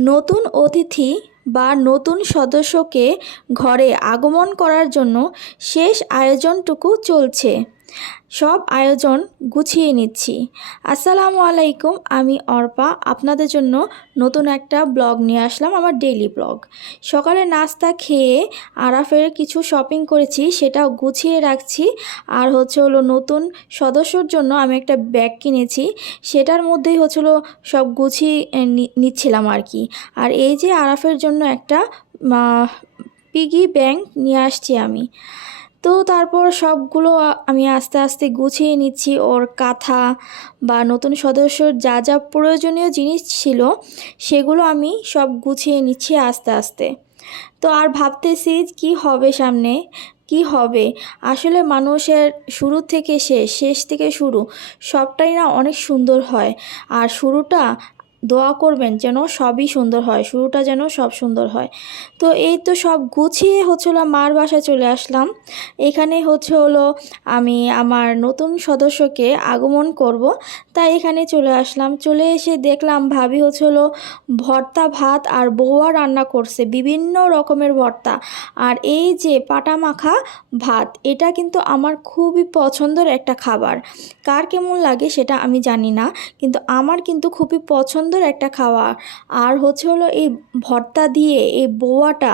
নতুন অতিথি বা নতুন সদস্যকে ঘরে আগমন করার জন্য শেষ আয়োজনটুকু চলছে। সব আয়োজন গুছিয়ে নিচ্ছি। আসসালামু আলাইকুম, আমি অর্পা। আপনাদের জন্য নতুন একটা ব্লগ নিয়ে আসলাম, আমার ডেইলি ব্লগ। সকালে নাস্তা খেয়ে আরাফের কিছু শপিং করেছি সেটা গুছিয়ে রাখছি। আর হচ্ছে হলো নতুন সদস্যর জন্য আমি একটা ব্যাগ কিনেছি, সেটার মধ্যেই হচ্ছিল সব গুছিয়ে নিচ্ছিলাম আর কি। আর এই যে আরাফের জন্য একটা পিগি ব্যাংক নিয়ে আসছি আমি। তো তারপর সবগুলো আমি আস্তে আস্তে গুছিয়ে নিচ্ছি। ওর কাঁথা বা নতুন সদস্যর যা যা প্রয়োজনীয় জিনিস ছিল সেগুলো আমি সব গুছিয়ে নিচ্ছি আস্তে আস্তে। তো আর ভাবতেছি কি হবে সামনে? কি হবে? আসলে মানুষের শুরু থেকে শেষ শেষ থেকে শুরু সবটাই না অনেক সুন্দর হয়। আর শুরুটা দোয়া করবেন যেন সবই সুন্দর হয়, শুরুটা যেন সব সুন্দর হয়। তো এই তো সব গুছিয়ে হচ্ছিল মার বাসায় চলে আসলাম। এখানে হচ্ছে হলো আমি আমার নতুন সদস্যকে আগমন করব, তাই এখানে চলে আসলাম। চলে এসে দেখলাম ভাবি হচ্ছে হলো ভর্তা, ভাত আর বৌয়া রান্না করছে, বিভিন্ন রকমের ভর্তা। আর এই যে পাটা মাখা ভাত, এটা কিন্তু আমার খুবই পছন্দের একটা খাবার। কার কেমন লাগে সেটা আমি জানি না, কিন্তু আমার কিন্তু খুবই পছন্দের একটা খাওয়া। আর হচ্ছে হলো এই ভর্তা দিয়ে এই বোয়াটা,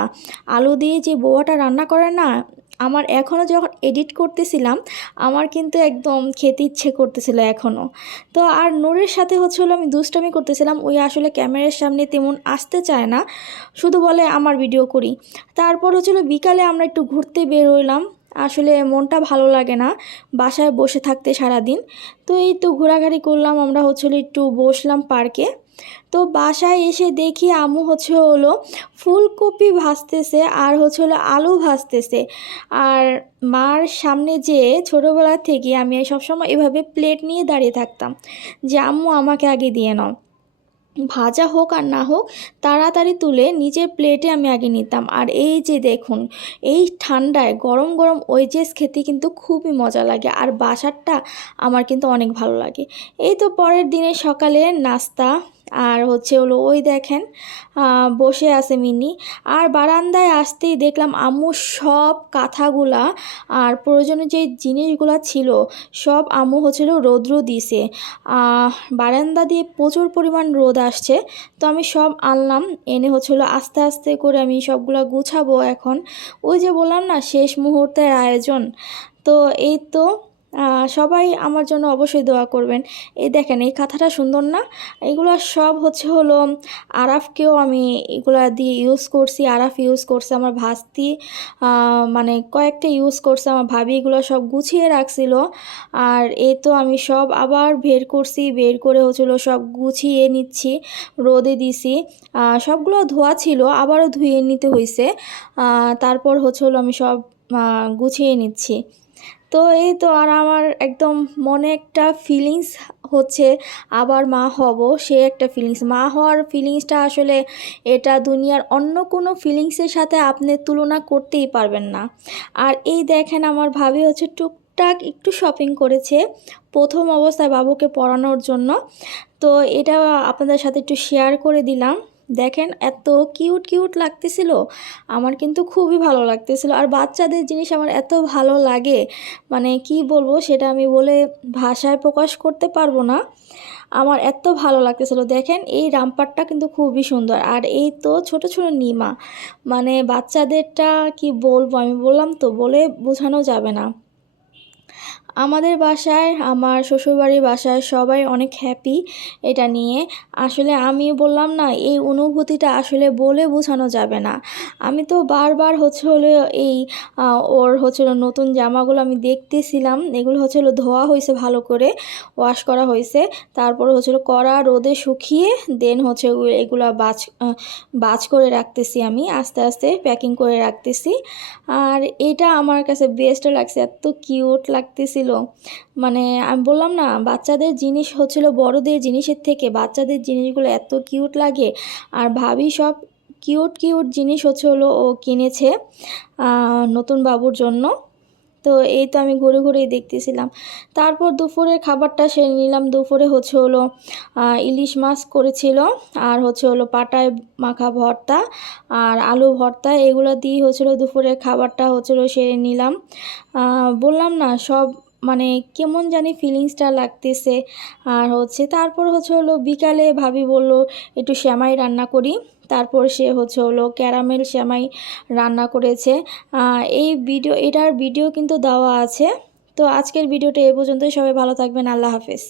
আলু দিয়ে যে বোয়াটা রান্না করে না, আমার এখনও যখন এডিট করতেছিলাম, আমার কিন্তু একদম খেতে ইচ্ছে করতেছিল এখনও তো আর নূরের সাথে হচ্ছে হলো আমি দুষ্টামি করতেছিলাম, ওই আসলে ক্যামেরার সামনে তেমন আসতে চায় না, শুধু বলে আমার ভিডিও করি। তারপর হচ্ছিল বিকালে আমরা একটু ঘুরতে বের হইলাম, আসলে মনটা ভালো লাগে না, বাসায় বসে থাকতে সারাদিন। তো এই তো ঘোরাঘুরি করলাম, আমরা হচ্ছিল একটু বসলাম পার্কে তো বাসায় এসে দেখি আম্মু হচ্ছে হলো ফুলকপি ভাজতেছে আর হচ্ছে হলো আলু ভাজতেছে। আর মার সামনে যে ছোটোবেলা থেকে আমি সবসময় এভাবে প্লেট নিয়ে দাঁড়িয়ে থাকতাম যে, আম্মু, আমাকে আগে দিয়ে নাও। ভাজা হোক আর না হোক, তাড়াতাড়ি তুলে নিজের প্লেটে আমি আগে নিতাম। আর এই যে দেখুন, এই ঠান্ডায় গরম গরম ওয়েজেস খেতে কিন্তু খুবই মজা লাগে আর বাসারটা আমার কিন্তু অনেক ভালো লাগে। এই তো পরের দিনে সকালে নাস্তা আর হচ্ছে হলো ওই দেখেন বসে আছে মিনি। আর বারান্দায় আসতেই দেখলাম আম্মু সব কাঁথাগুলা আর প্রয়োজনীয় যে জিনিসগুলা ছিল, সব আম্মু হচ্ছিল রৌদ্র দিছে। বারান্দা দিয়ে প্রচুর পরিমাণ রোদ আসছে, তো আমি সব আনলাম, এনে হচ্ছিল আস্তে আস্তে করে আমি সবগুলা গুছাবো এখন। ওই যে বললাম না, শেষ মুহূর্তের আয়োজন। তো এই তো সবাই আমার জন্য অবশ্যই দোয়া করবেন। এই দেখেন, এই কাঁথাটা সুন্দর না? এগুলো সব হচ্ছে হলো আরাফকেও আমি এগুলো দিয়ে ইউজ করছি, আরাফ ইউজ করছে, আমার ভাস্তি মানে কয়েকটা ইউজ করছে, আমার ভাবি এগুলো সব গুছিয়ে রাখছিল। আর এ তো আমি সব আবার বের করছি, বের করে হচ্ছিল সব গুছিয়ে নিচ্ছি, রোদে দিছি। সবগুলো ধোয়া ছিল, আবারও ধুয়ে নিতে হয়েছে তারপর হচ্ছে হলো আমি সব গুছিয়ে নিচ্ছি। তো এই তো আর আমার একদম মনে একটা ফিলিংস হচ্ছে, আবার মা হব, সে একটা ফিলিংস মা হওয়ার ফিলিংসটা আসলে এটা দুনিয়ার অন্য কোনো ফিলিংসের সাথে আপনি তুলনা করতেই পারবেন না। আর এই দেখেন আমার ভাবি হচ্ছে টুকটাক একটু শপিং করেছে, প্রথম অবস্থায় বাবুকে পড়ানোর জন্য। তো এটা আপনাদের সাথে একটু শেয়ার করে দিলাম। দেখেন এত কিউট কিউট লাগতেছিল। আমার কিন্তু খুবই ভালো লাগতেছিল। আর বাচ্চাদের জিনিস আমার এত ভালো লাগে মানে কি বলব সেটা আমি বলে ভাষায় প্রকাশ করতে পারব না। আমার এত ভালো লাগতেছিল। দেখেন এই রামপারটা কিন্তু খুবই সুন্দর। আর এই তো ছোট ছোট নিমা মানে বাচ্চাদেরটা কি বলব আমি বললাম তো বলে বোঝানো যাবে না। আমাদের বাসায়, আমার শ্বশুরবাড়ির বাসায় সবাই অনেক হ্যাপি এটা নিয়ে। আসলে আমি বললাম না, এই অনুভূতিটা আসলে বলে বোঝানো যাবে না। আমি তো বারবার হচ্ছে হলো এই ওর হচ্ছে নতুন জামাগুলো আমি দেখতেছিলাম, এগুলো হচ্ছে হলো ধোয়া হয়েছে ভালো করে ওয়াশ করা হয়েছে। তারপরে হচ্ছে হলো কড়া রোদে শুকিয়ে দেন হচ্ছে এগুলো বাছ বাছ করে রাখতেছি আমি, আস্তে আস্তে প্যাকিং করে রাখতেছি। আর এটা আমার কাছে বেস্ট লাগছে, এত কিউট লাগতেছিল। মানে আমি বললাম না, বাচ্চাদের জিনিস হচ্ছিল বড়দের জিনিসের থেকে। বাচ্চাদের জিনিসগুলো এত কিউট লাগে। আর ভাবি সব কিউট কিউট জিনিস হচ্ছে হলো ও কিনেছে নতুন বাবুর জন্য। তো এই তো আমি ঘুরে ঘুরেই দেখতেছিলাম। তারপর দুপুরের খাবারটা সেরে নিলাম। দুপুরে হচ্ছে হলো ইলিশ মাছ করেছিল। আর হচ্ছে হলো পাটায় মাখা ভর্তা আর আলু ভর্তা। এগুলো দিয়ে হচ্ছিল দুপুরের খাবারটা হচ্ছিল সেরে নিলাম। বললাম না, সব মানে কেমন জানি ফিলিংসটা লাগতেছে। আর হচ্ছে তারপর হচ্ছে হলো বিকালে ভাবি বলল, একটু শ্যামাই রান্না করি। তারপর সে হচ্ছে হলো ক্যারামেল শ্যামাই রান্না করেছে। এই ভিডিও এটার ভিডিও কিন্তু দেওয়া আছে। তো আজকের ভিডিওটা এ পর্যন্তই। সবাই ভালো থাকবেন। আল্লাহ হাফেজ।